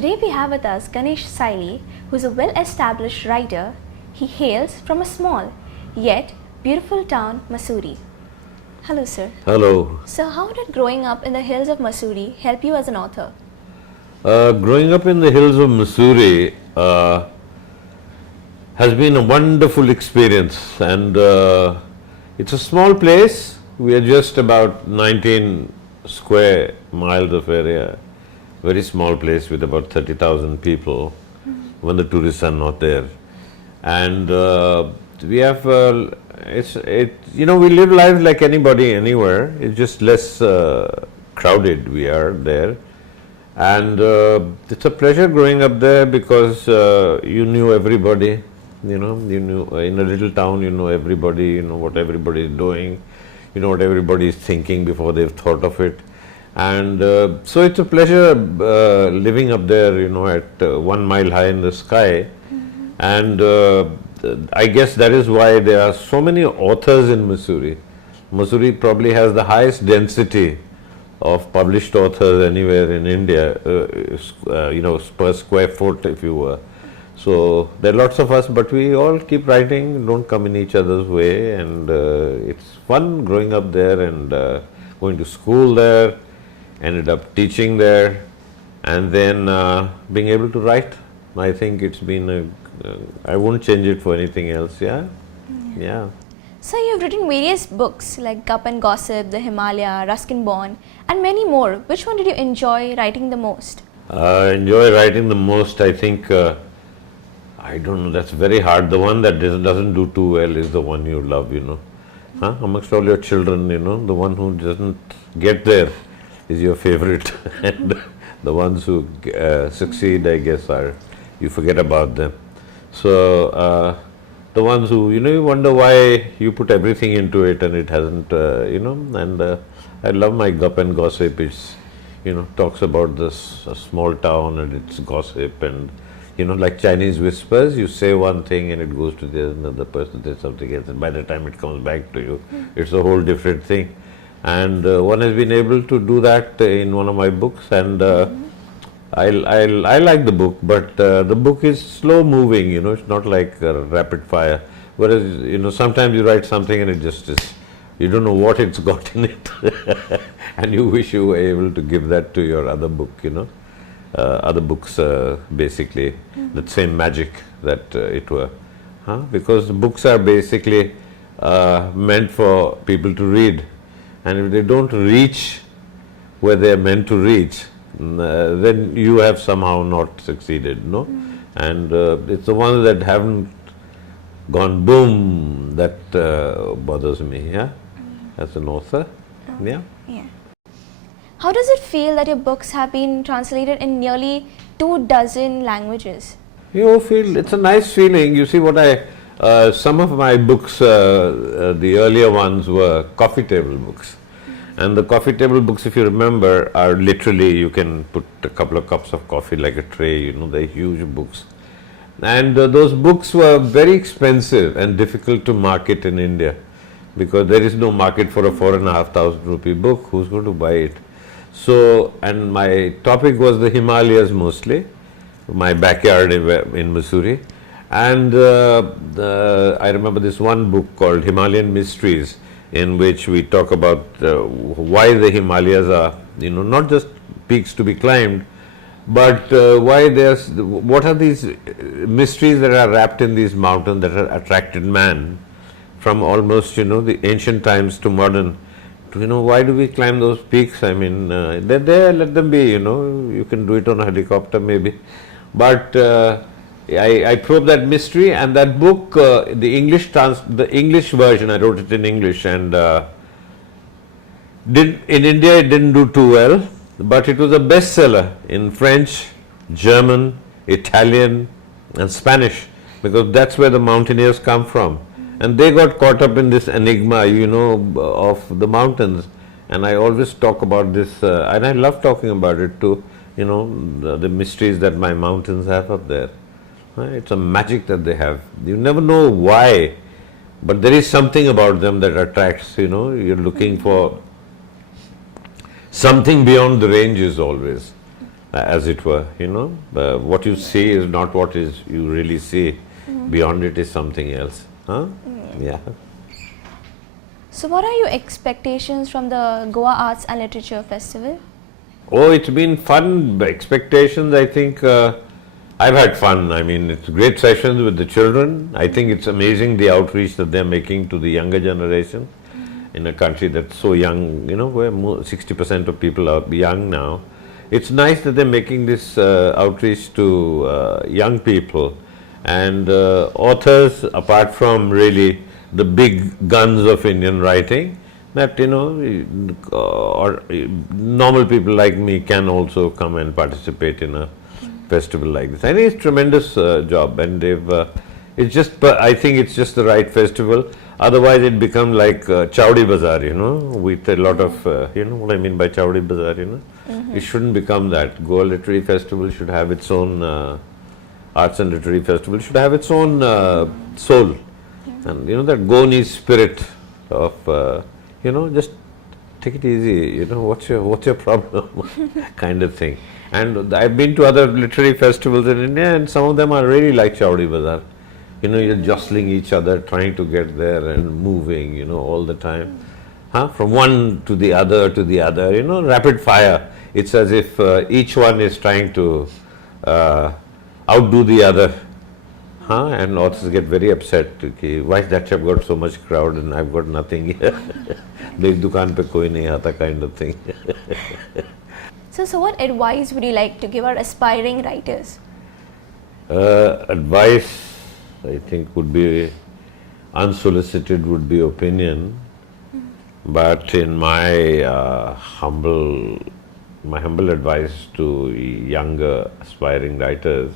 Today we have with us Ganesh Saili, who is a well-established writer. He hails from a small yet beautiful town, Mussoorie. Hello, sir. Hello. So, how did growing up in the hills of Mussoorie help you as an author? Growing up in the hills of Mussoorie has been a wonderful experience, and it's a small place. We are just about 19 square miles of area, very small place with about 30,000 people when the tourists are not there. And we have, we live lives like anybody anywhere. It's just less crowded. We are there. And it's a pleasure growing up there because you knew everybody, you knew in a little town, you know everybody, you know what everybody is doing, you know what everybody is thinking before they've thought of it. And so it's a pleasure living up there, at 1 mile high in the sky. And I guess that is why there are so many authors in Mussoorie. Mussoorie probably has the highest density of published authors anywhere in India, per square foot, if you were. So there are lots of us, but we all keep writing, don't come in each other's way, and it's fun growing up there and going to school there, ended up teaching there, and then being able to write. I think it's been I won't change it for anything else, yeah. So, you've written various books like Gup and Gossip, The Himalaya, Ruskin Bond, and many more. Which one did you enjoy writing the most? Enjoy writing the most, I think, I don't know, that's very hard. The one that doesn't do too well is the one you love, Amongst all your children, the one who doesn't get there is your favorite. And the ones who succeed, I guess, you forget about them. So, the ones who, you wonder why you put everything into it and it hasn't, and I love my Gup and Gossip. It's, talks about this small town and its gossip, and, like Chinese whispers, you say one thing and it goes to the another person, there's something else, and by the time it comes back to you, it's a whole different thing. And one has been able to do that in one of my books, and I like the book, but the book is slow moving, it's not like rapid fire. Whereas, sometimes you write something and it just is, you don't know what it's got in it. And you wish you were able to give that to your other book, other books, basically, that same magic that it were. Because books are basically meant for people to read. And if they don't reach where they are meant to reach, then you have somehow not succeeded, no? And it's the ones that haven't gone boom that bothers me, as an author, Yeah. How does it feel that your books have been translated in nearly 24 languages? You feel, it's a nice feeling. You see some of my books, the earlier ones were coffee table books. And the coffee table books, if you remember, are literally, you can put a couple of cups of coffee like a tray, they're huge books. And those books were very expensive and difficult to market in India, because there is no market for a 4,500 rupee book. Who's going to buy it? So, and my topic was the Himalayas mostly, my backyard in Mussoorie. And I remember this one book called Himalayan Mysteries, in which we talk about why the Himalayas are, not just peaks to be climbed, but what are these mysteries that are wrapped in these mountains that have attracted man from almost, the ancient times to modern. Why do we climb those peaks? I mean, they're there, let them be, you can do it on a helicopter maybe. But I probed that mystery, and that book, the English version, I wrote it in English, and in India it didn't do too well, but it was a bestseller in French, German, Italian, and Spanish, because that's where the mountaineers come from. And they got caught up in this enigma, of the mountains. And I always talk about this, and I love talking about it too, the mysteries that my mountains have up there. It's a magic that they have. You never know why, but there is something about them that attracts, you're looking for something beyond the ranges always. as it were, you know. What you see is not what is you really see. Beyond it is something else. Huh? Yeah. So what are your expectations from the Goa Arts and Literature Festival? Oh, it's been fun. Expectations, I think I've had fun. I mean, it's great sessions with the children. I think it's amazing the outreach that they're making to the younger generation in a country that's so young, you know, where 60% of people are young now. It's nice that they're making this outreach to young people and authors, apart from really the big guns of Indian writing, that, you know, or normal people like me can also come and participate in a festival like this. I think it's a tremendous job, and they've, it's just, I think it's just the right festival. Otherwise, it becomes like Chowdi Bazaar, you know, with a lot of, you know what I mean by Chowdi Bazaar, you know. It shouldn't become that. Goa Literary Festival should have its own, Arts and Literary Festival should have its own soul. And, you know, that Goanese spirit of, you know, just take it easy, you know, what's your problem kind of thing. And I've been to other literary festivals in India, and some of them are really like Chowdi Bazaar. You know, you're jostling each other, trying to get there and moving, you know, all the time. From one to the other, you know, rapid fire. It's as if each one is trying to outdo the other. And authors get very upset. Okay, why that chap got so much crowd and I've got nothing here? Theek dukaan pe koi nahi aata kind of thing. So what advice would you like to give our aspiring writers? Advice, I think, would be unsolicited, would be opinion. But in my humble advice to younger aspiring writers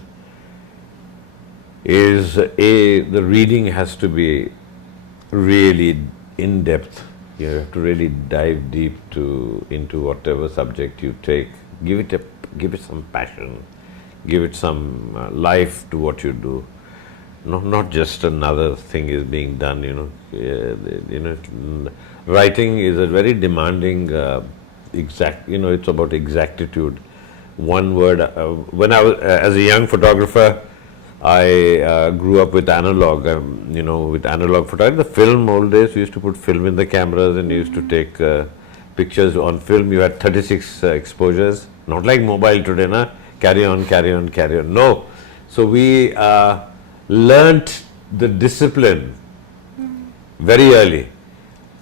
is the reading has to be really in depth. You have to really dive deep into whatever subject you take. Give it some passion, give it some life to what you do. Not just another thing is being done. You know, writing is a very demanding, exact. You know, it's about exactitude. One word. When I was as a young photographer, I grew up with analog, you know, with analog photography. The film, old days, we used to put film in the cameras and used to take pictures on film. You had 36 exposures, not like mobile today, na? Carry on. No. So we learnt the discipline very early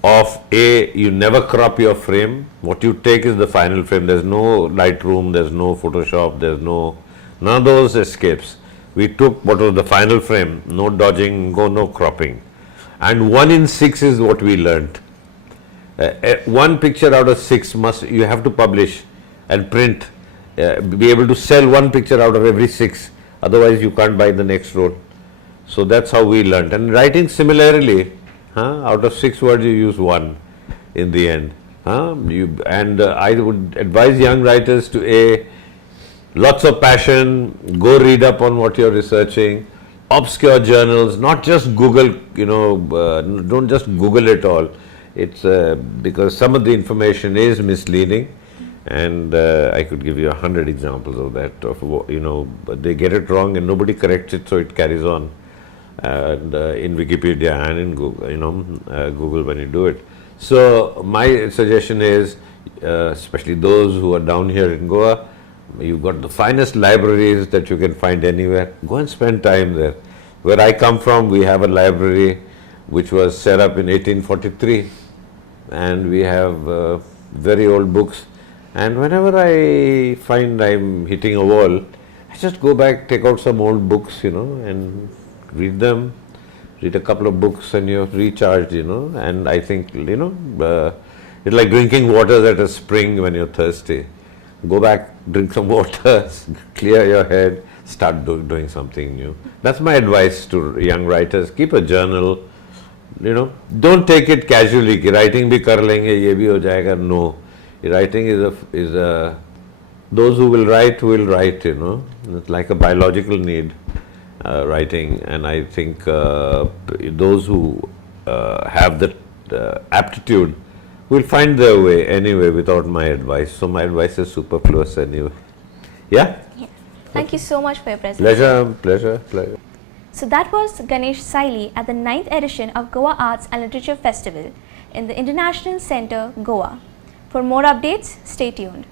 of you never crop your frame. What you take is the final frame. There's no Lightroom, there's no Photoshop, there's none of those escapes. We took what was the final frame, no dodging, no cropping. And 1 in 6 is what we learnt. One picture out of 6 you have to publish and print, be able to sell one picture out of every 6, otherwise you can't buy the next roll. So that's how we learnt. And writing similarly, out of 6 words you use 1 in the end. I would advise young writers to lots of passion, go read up on what you're researching, obscure journals, not just Google, you know, don't just Google it all. It's because some of the information is misleading, and I could give you 100 examples of that, you know, they get it wrong and nobody corrects it, so it carries on. And in Wikipedia and in Google, you know, Google when you do it. So my suggestion is, especially those who are down here in Goa, you've got the finest libraries that you can find anywhere. Go and spend time there. Where I come from, we have a library which was set up in 1843, and we have very old books. And whenever I find I'm hitting a wall, I just go back, take out some old books, you know, and read them. Read a couple of books and you're recharged, you know. And I think, you know, it's like drinking water at a spring when you're thirsty. Go back, drink some water, clear your head, start doing something new. That's my advice to young writers. Keep a journal, you know. Don't take it casually. Writing bhi kar lenge, ye bhi ho jayega. No. Writing is a those who will write, you know. It's like a biological need, writing. And I think those who have that aptitude will find their way anyway without my advice. So my advice is superfluous anyway. Yeah? Yes. Thank you so much for your presence. Pleasure, pleasure, pleasure. So that was Ganesh Saili at the 9th edition of Goa Arts and Literature Festival in the International Centre, Goa. For more updates, stay tuned.